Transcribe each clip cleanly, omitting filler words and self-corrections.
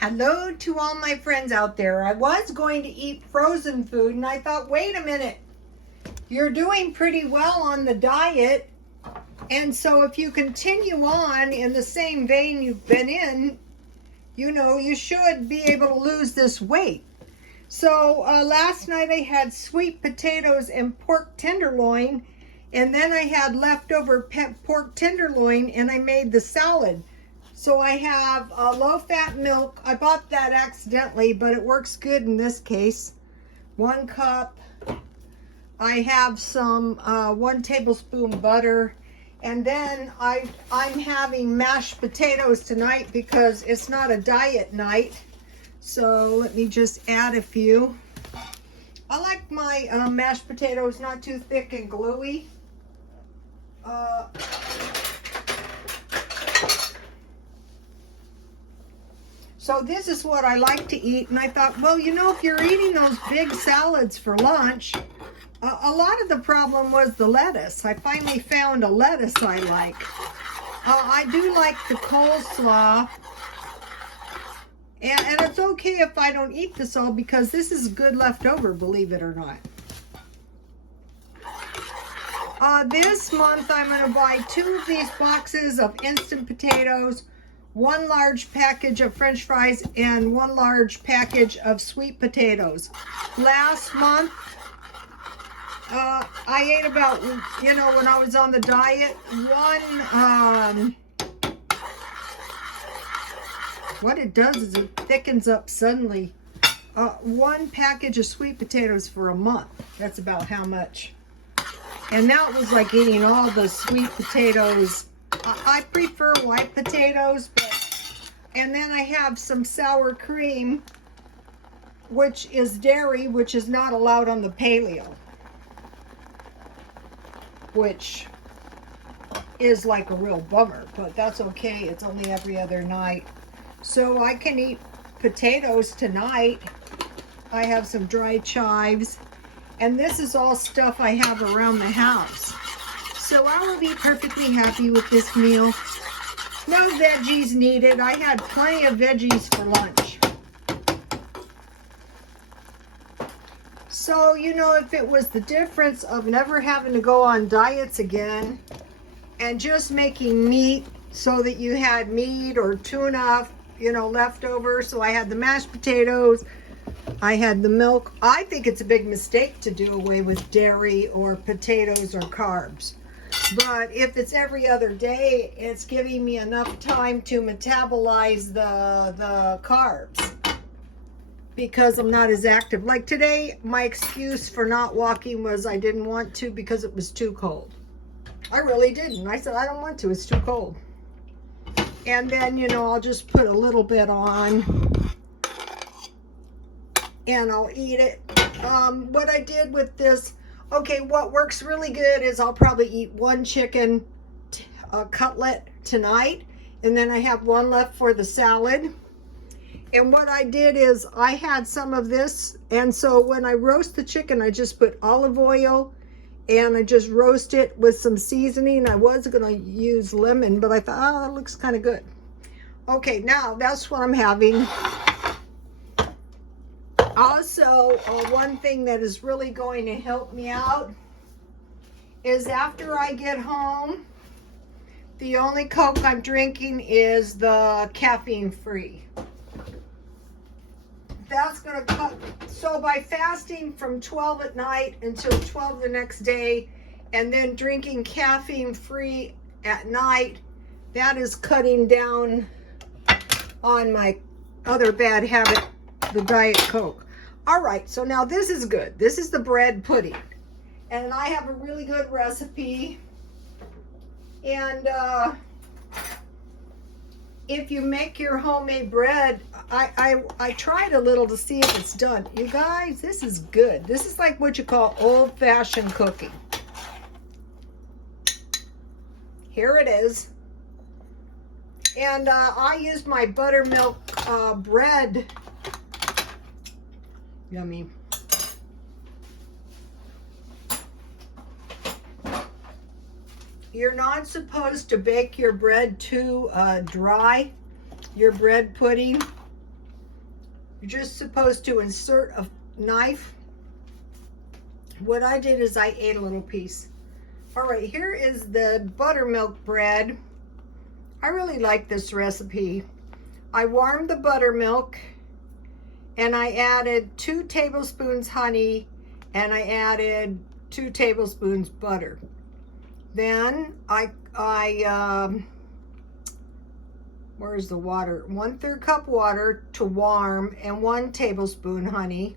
Hello to all my friends out there. I was going to eat frozen food and I thought, wait a minute, you're doing pretty well on the diet. And so if you continue on in the same vein you've been in, you should be able to lose this weight. So last night I had sweet potatoes and pork tenderloin, and then I had leftover pork tenderloin and I made the salad. So I have low-fat milk. I bought that accidentally, but it works good in this case. 1 cup. I have some 1 tablespoon butter. And then I'm having mashed potatoes tonight because it's not a diet night. So let me just add a few. I like my mashed potatoes not too thick and gluey. So this is what I like to eat, and I thought, well, if you're eating those big salads for lunch, a lot of the problem was the lettuce. I finally found a lettuce I like. I do like the coleslaw, and it's okay if I don't eat this all because this is good leftover, believe it or not. This month I'm going to buy 2 of these boxes of instant potatoes, 1 large package of French fries, and 1 large package of sweet potatoes. Last month, I ate about, when I was on the diet, what it does is it thickens up suddenly. 1 package of sweet potatoes for a month. That's about how much. And that was like eating all the sweet potatoes. I prefer white potatoes, and then I have some sour cream, which is dairy, which is not allowed on the paleo, which is like a real bummer, but that's okay. It's only every other night. So I can eat potatoes tonight. I have some dried chives, and this is all stuff I have around the house. So I will be perfectly happy with this meal. No veggies needed. I had plenty of veggies for lunch. So, if it was the difference of never having to go on diets again and just making meat so that you had meat or tuna, left over. So I had the mashed potatoes. I had the milk. I think it's a big mistake to do away with dairy or potatoes or carbs. But if it's every other day, it's giving me enough time to metabolize the carbs because I'm not as active. Like today, my excuse for not walking was I didn't want to because it was too cold. I really didn't. I said, I don't want to. It's too cold. And then, I'll just put a little bit on and I'll eat it. What I did with this, okay, what works really good is I'll probably eat 1 chicken cutlet tonight, and then I have 1 left for the salad. And what I did is I had some of this, and so when I roast the chicken, I just put olive oil, and I just roast it with some seasoning. I was going to use lemon, but I thought, oh, that looks kind of good. Okay, now that's what I'm having. Also, one thing that is really going to help me out is after I get home, the only Coke I'm drinking is the caffeine-free. That's going to cut. So by fasting from 12 at night until 12 the next day, and then drinking caffeine-free at night, that is cutting down on my other bad habit, the Diet Coke. All right, so now this is good. This is the bread pudding. And I have a really good recipe. And if you make your homemade bread, I tried a little to see if it's done. You guys, this is good. This is like what you call old-fashioned cooking. Here it is. And I used my buttermilk bread. Yummy. You're not supposed to bake your bread too dry, your bread pudding. You're just supposed to insert a knife. What I did is I ate a little piece. All right, here is the buttermilk bread. I really like this recipe. I warmed the buttermilk and I added 2 tablespoons honey and I added 2 tablespoons butter. Then where's the water? 1/3 cup water to warm and 1 tablespoon honey.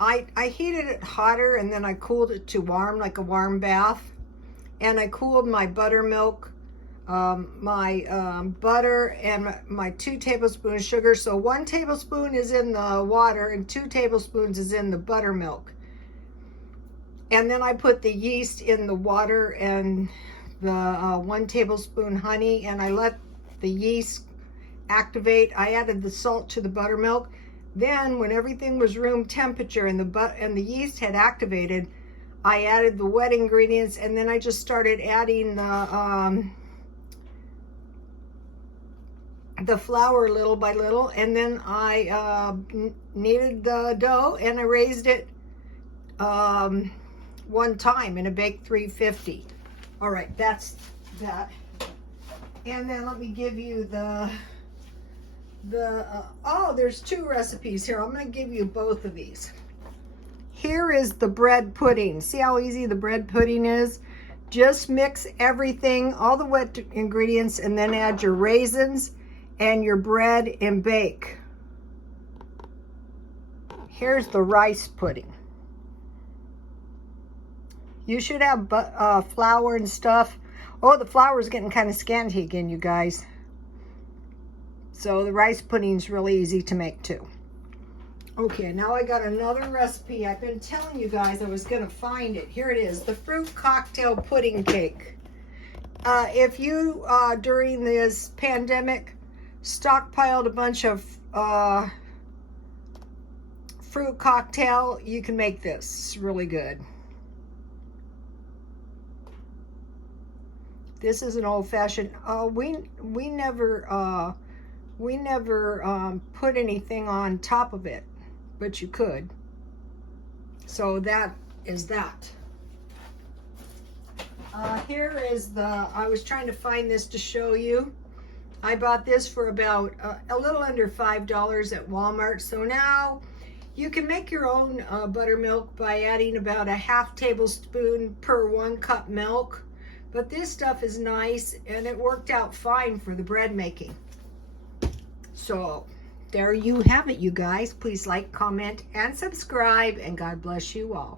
I heated it hotter and then I cooled it to warm, like a warm bath. And I cooled my buttermilk, my butter, and my 2 tablespoons sugar. So 1 tablespoon is in the water and 2 tablespoons is in the buttermilk. And then I put the yeast in the water and the 1 tablespoon honey, and I let the yeast activate. I added the salt to the buttermilk. Then when everything was room temperature and the yeast had activated, I added the wet ingredients, and then I just started adding the flour little by little, and then I kneaded the dough and I raised it 1 time in a bake 350. All right, that's that. And then let me give you oh, there's 2 recipes here. I'm going to give you both of these. Here is the bread pudding. See how easy the bread pudding is? Just mix everything, all the wet ingredients, and then add your raisins and your bread and bake. Here's the rice pudding. You should have flour and stuff. Oh, the flour is getting kind of scanty again, you guys. So the rice pudding's really easy to make too. Okay, now I got another recipe. I've been telling you guys I was going to find it. Here it is, the fruit cocktail pudding cake. If you, during this pandemic, stockpiled a bunch of fruit cocktail, you can make this. It's really good. This is an old-fashioned. We never put anything on top of it, but you could. So that is that. Here is I was trying to find this to show you. I bought this for about a little under $5 at Walmart. So now you can make your own buttermilk by adding about a 1/2 tablespoon per 1 cup milk. But this stuff is nice, and it worked out fine for the bread making. So there you have it, you guys. Please like, comment, and subscribe, and God bless you all.